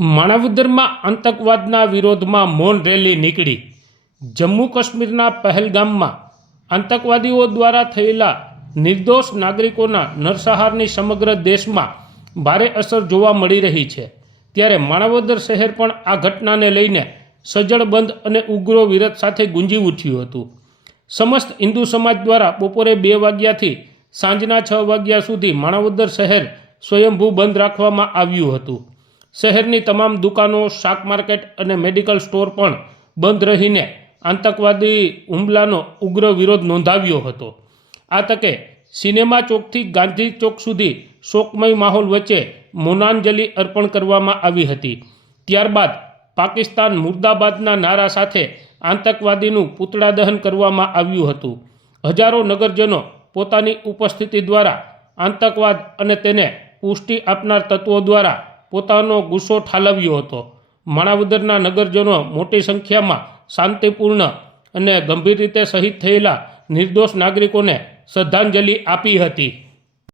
માણાવદરમાં આતંકવાદના વિરોધમાં મૌન રેલી નીકળી. જમ્મુ કાશ્મીરના પહેલગામમાં આતંકવાદીઓ દ્વારા થયેલા નિર્દોષ નાગરિકોના નરસંહારની સમગ્ર દેશમાં ભારે અસર જોવા મળી રહી છે. ત્યારે માણાવદર શહેર પણ આ ઘટનાને લઈને સજ્જડબંધ અને ઉગ્ર વિરોધ સાથે ગુંજી ઉઠ્યું હતું. સમસ્ત હિન્દુ સમાજ દ્વારા બપોરે બે વાગ્યાથી સાંજના છ વાગ્યા સુધી માણાવદર શહેર સ્વયંભૂ બંધ રાખવામાં આવ્યું હતું. શહેરની તમામ દુકાનો, શાક માર્કેટ અને મેડિકલ સ્ટોર પણ બંધ રહીને આતંકવાદી હુમલાનો ઉગ્ર વિરોધ નોંધાવ્યો હતો. આ તકે સિનેમા ચોકથી ગાંધી ચોક સુધી શોકમય માહોલ વચ્ચે મૌનાંજલિ અર્પણ કરવામાં આવી હતી. ત્યારબાદ પાકિસ્તાન મુર્દાબાદના નારા સાથે આતંકવાદીનું પૂતળા દહન કરવામાં આવ્યું હતું. હજારો નગરજનો પોતાની ઉપસ્થિતિ દ્વારા આતંકવાદ અને તેને પુષ્ટિ આપનાર તત્વો દ્વારા પોતાનો ગુસ્સો ઠાલવ્યો હતો. માણાવદરના નગરજનો મોટી સંખ્યામાં શાંતિપૂર્ણ અને ગંભીર રીતે શહીદ થયેલા નિર્દોષ નાગરિકોને શ્રદ્ધાંજલિ આપી હતી.